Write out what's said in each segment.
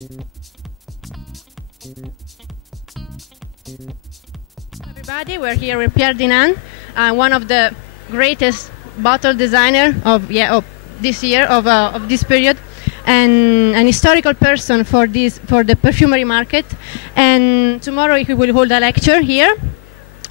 Everybody, we're here with Pierre Dinand, one of the greatest bottle designer of this year, of this period, and an historical person for the perfumery market. And tomorrow he will hold a lecture here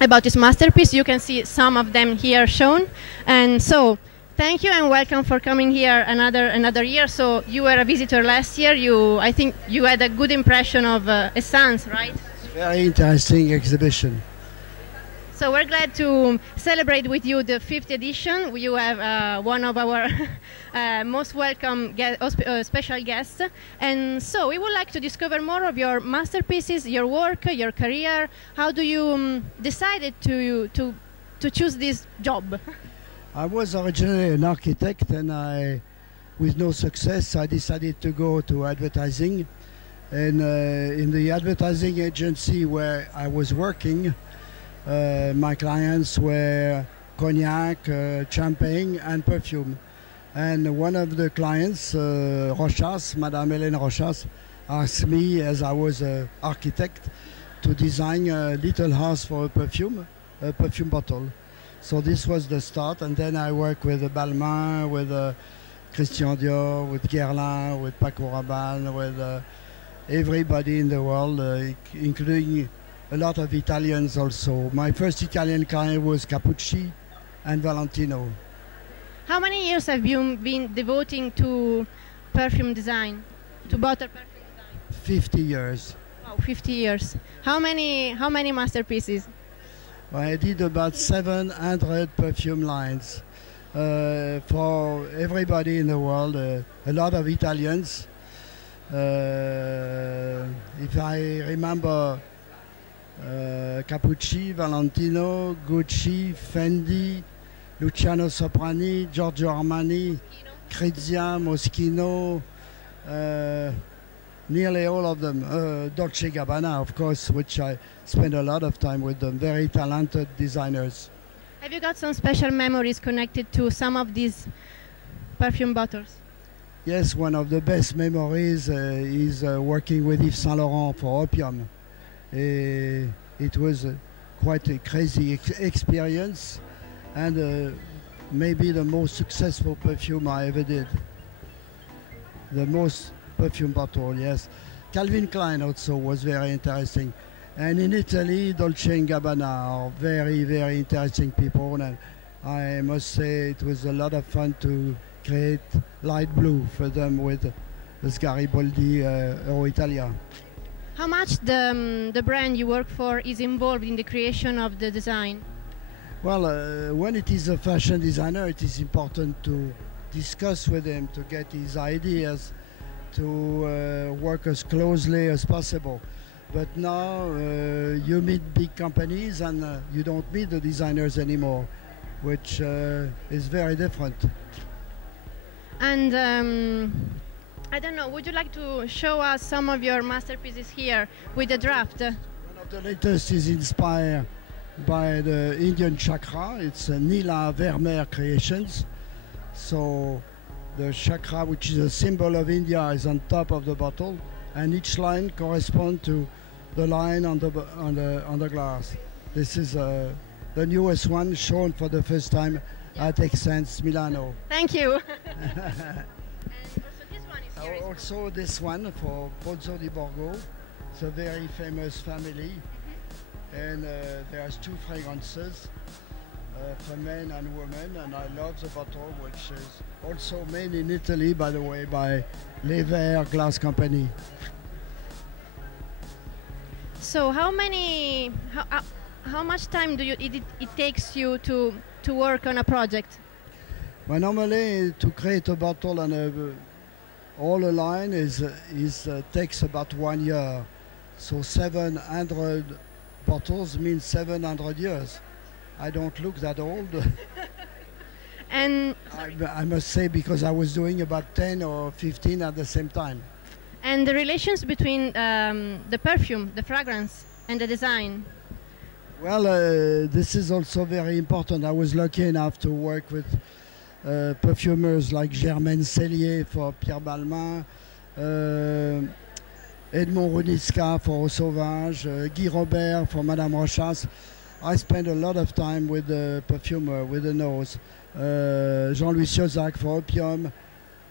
about his masterpiece. You can see some of them here shown. And so, thank you and welcome for coming here another year. So you were a visitor last year. I think you had a good impression of Esxence, right? Very interesting exhibition. So we're glad to celebrate with you the 5th edition. You have one of our most welcome special guests. And so we would like to discover more of your masterpieces, your work, your career. How do you decided to choose this job? I was originally an architect, and with no success, I decided to go to advertising. And in the advertising agency where I was working, my clients were cognac, champagne, and perfume. And one of the clients, Rochas, Madame Hélène Rochas, asked me, as I was an architect, to design a little house for a perfume bottle. So this was the start, and then I worked with Balmain, with Christian Dior, with Guerlain, with Paco Rabanne, with everybody in the world, including a lot of Italians also. My first Italian client was Capucci and Valentino. How many years have you been devoting to perfume design, to bottle perfume design? 50 years. Wow, 50 years. How many masterpieces? I did about 700 perfume lines for everybody in the world, a lot of Italians. If I remember, Capucci, Valentino, Gucci, Fendi, Luciano Soprani, Giorgio Armani, Crizia, Moschino, nearly all of them. Dolce Gabbana, of course, which I spent a lot of time with them. Very talented designers. Have you got some special memories connected to some of these perfume bottles? Yes, one of the best memories is working with Yves Saint Laurent for Opium. It was quite a crazy experience, and maybe the most successful perfume I ever did. The most perfume bottle, yes. Calvin Klein also was very interesting. And in Italy, Dolce & Gabbana are very, very interesting people. And I must say it was a lot of fun to create light blue for them with the Garibaldi Euro Italia. How much the brand you work for is involved in the creation of the design? Well, when it is a fashion designer, it is important to discuss with him, to get his ideas, to work as closely as possible. But now you meet big companies and you don't meet the designers anymore, which is very different. And I don't know, would you like to show us some of your masterpieces here with the draft? One of the latest is inspired by the Indian chakra. It's Nila Vermeer Creations. So the chakra, which is a symbol of India, is on top of the bottle, and each line corresponds to the line on the glass. This is the newest one, shown for the first time at Esxence Milano. Thank you. Also this one for Pozzo di Borgo. It's a very famous family, and there's 2 fragrances for men and women, and I love the bottle, which is also made in Italy, by the way, by Les Verts Glass Company. So how much time it takes you to work on a project? Well, normally to create a bottle and all a line takes about 1 year. So 700 bottles means 700 years. I don't look that old. And I must say, because I was doing about 10 or 15 at the same time. And the relations between the perfume, the fragrance, and the design? Well, this is also very important. I was lucky enough to work with perfumers like Germaine Cellier for Pierre Balmain, Edmond Runitzka for Eau Sauvage, Guy Robert for Madame Rochas. I spent a lot of time with the perfumer, with the nose. Jean-Louis Siozac for Opium.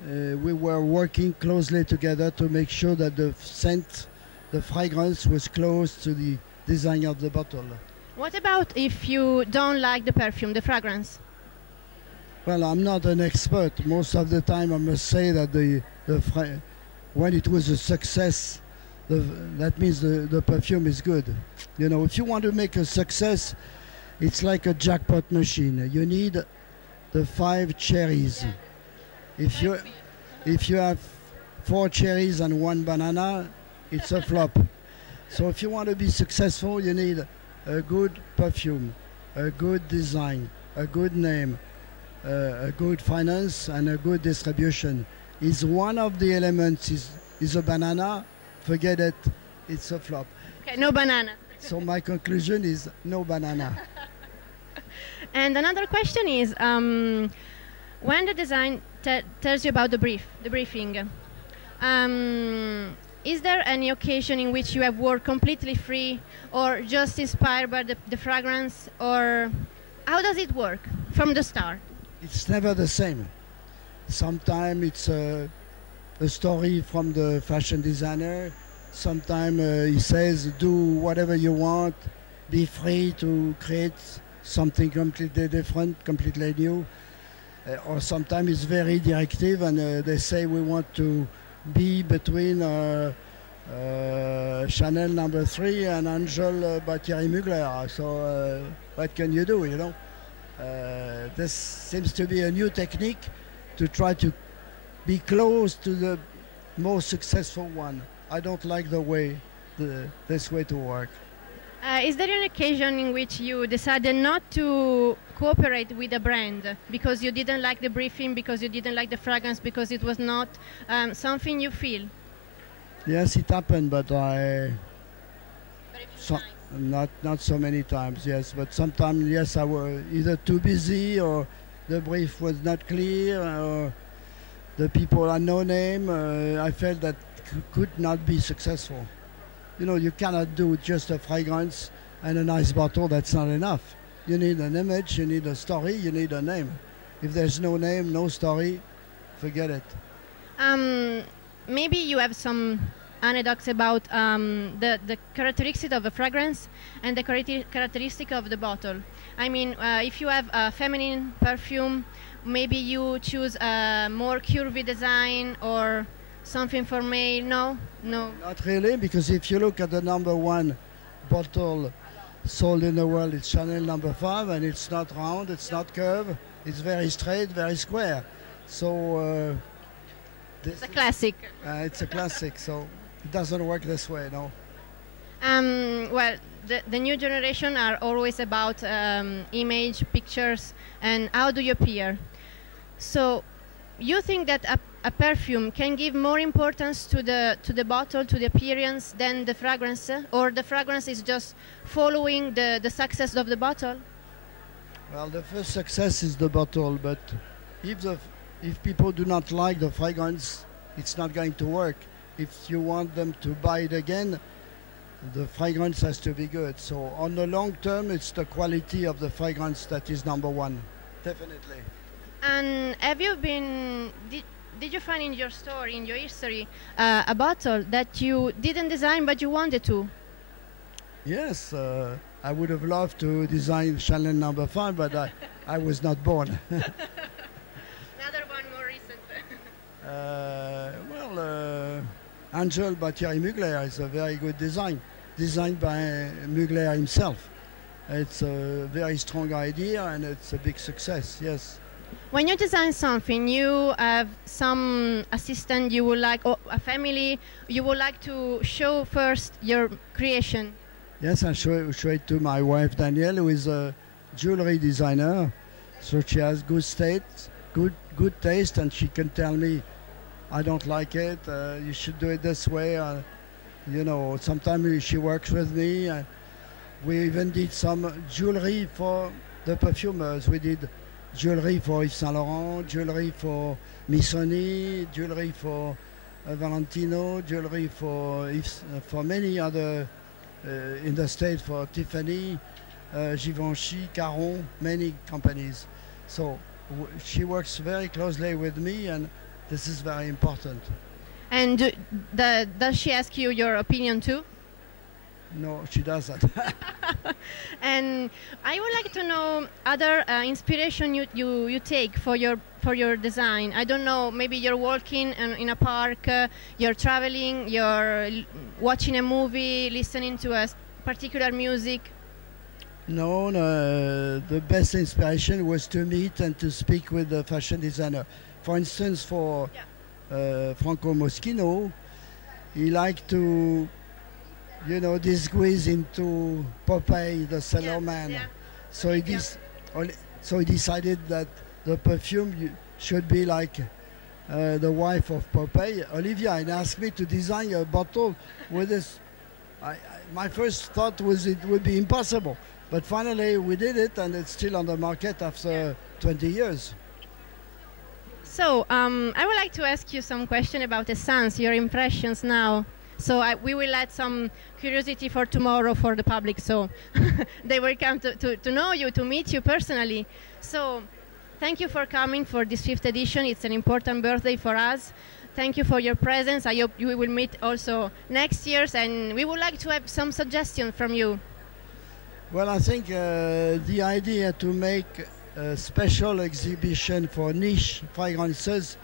We were working closely together to make sure that the scent, the fragrance was close to the design of the bottle. What about if you don't like the perfume, the fragrance? Well, I'm not an expert. Most of the time I must say that when it was a success, that means the perfume is good. You know, if you want to make a success, it's like a jackpot machine. You need the 5 cherries. Yeah. If you have 4 cherries and 1 banana, it's a flop. So if you want to be successful, you need a good perfume, a good design, a good name, a good finance, and a good distribution. Is one of the elements is a banana, forget it, it's a flop. Okay, no banana. So my conclusion is no banana. And another question is, when the design tells you about the briefing, is there any occasion in which you have worked completely free or just inspired by the fragrance, or how does it work from the start? It's never the same. Sometimes it's a story from the fashion designer. Sometimes he says, do whatever you want, be free to create something completely different, completely new. Or sometimes it's very directive and they say we want to be between Chanel No. 3 and Angel by Thierry Mugler. So what can you do, you know? This seems to be a new technique to try to be close to the most successful one. I don't like this way to work. Is there an occasion in which you decided not to cooperate with a brand because you didn't like the briefing, because you didn't like the fragrance, because it was not something you feel? Yes, it happened, but Times. not so many times, yes. But sometimes, yes, I was either too busy or the brief was not clear or the people had no name. I felt that could not be successful. You know, you cannot do just a fragrance and a nice bottle. That's not enough. You need an image, you need a story, you need a name. If there's no name, no story, forget it. Maybe you have some anecdotes about the characteristic of a fragrance and the characteristic of the bottle. I mean, if you have a feminine perfume, maybe you choose a more curvy design or something for male. No? Not really, because if you look at the #1 bottle sold in the world, it's Chanel No. 5, and it's not round, it's not curved, it's very straight, very square. So It's a classic. It's a classic, so it doesn't work this way, no. Well, the new generation are always about image, pictures, and how do you appear. So you think that a perfume can give more importance to the bottle, to the appearance, than the fragrance, or the fragrance is just following the success of the bottle? Well, the first success is the bottle, but if people do not like the fragrance, it's not going to work. If you want them to buy it again, the fragrance has to be good. So on the long term, it's the quality of the fragrance that is #1, definitely. And have you been? Did you find in your story, in your history, a bottle that you didn't design but you wanted to? Yes, I would have loved to design Chanel No. 5, but I was not born. Another one more recent. Angel by Thierry Mugler is a very good design, designed by Mugler himself. It's a very strong idea and it's a big success, yes. When you design something, you have some assistant, you would like, or a family, you would like to show first your creation. Yes, I show it to my wife Danielle, who is a jewelry designer. So she has good taste, and she can tell me, I don't like it, you should do it this way. You know, sometimes she works with me. We even did some jewelry for the perfumers. We did jewelry for Yves Saint Laurent, jewelry for Missoni, jewelry for Valentino, jewelry for for many other in the States, for Tiffany, Givenchy, Caron, many companies. So she works very closely with me, and this is very important. And does she ask you your opinion too? No, she doesn't. And I would like to know other inspiration you take for your design. I don't know, maybe you're walking in a park, you're traveling, you're watching a movie, listening to a particular music. No, the best inspiration was to meet and to speak with the fashion designer. For instance, for Franco Moschino, he liked to, disguise into Popeye, the sailor man. Yeah. So he decided that the perfume should be like the wife of Popeye, Olivia, and asked me to design a bottle with this. My first thought was it would be impossible, but finally we did it, and it's still on the market after 20 years. So I would like to ask you some question about Esxence, your impressions now. So we will add some curiosity for tomorrow for the public, so they will come to know you, to meet you personally. So thank you for coming for this 5th edition. It's an important birthday for us. Thank you for your presence. I hope we will meet also next year, and we would like to have some suggestions from you. Well, I think the idea to make a special exhibition for niche fragrances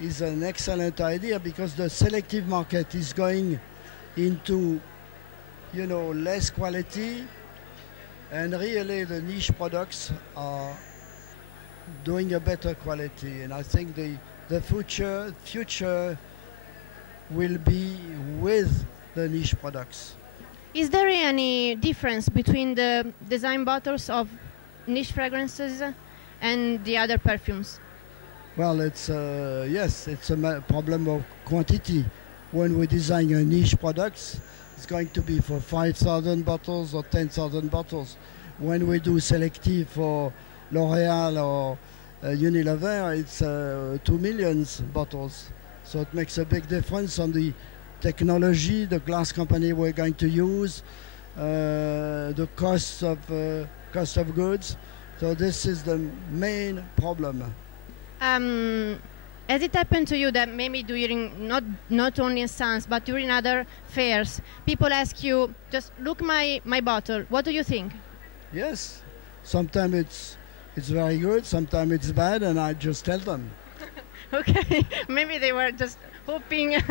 is an excellent idea, because the selective market is going into, less quality, and really the niche products are doing a better quality. And I think the future will be with the niche products. Is there any difference between the design bottles of niche fragrances and the other perfumes? Well, it's yes, it's a problem of quantity. When we design a niche products, it's going to be for 5,000 bottles or 10,000 bottles. When we do selective for L'Oréal or Unilever, it's 2 million bottles. So it makes a big difference on the technology, the glass company we're going to use, the cost of goods. So this is the main problem. Has it happened to you that maybe during not only Esxence but during other fairs, people ask you, just look my bottle, what do you think? Yes, sometimes it's very good, sometimes it's bad, and I just tell them. Okay, maybe they were just hoping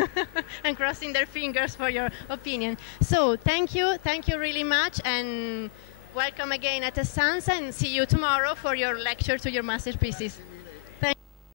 and crossing their fingers for your opinion. So thank you really much, and welcome again at Esxence, and see you tomorrow for your lecture to your masterpieces.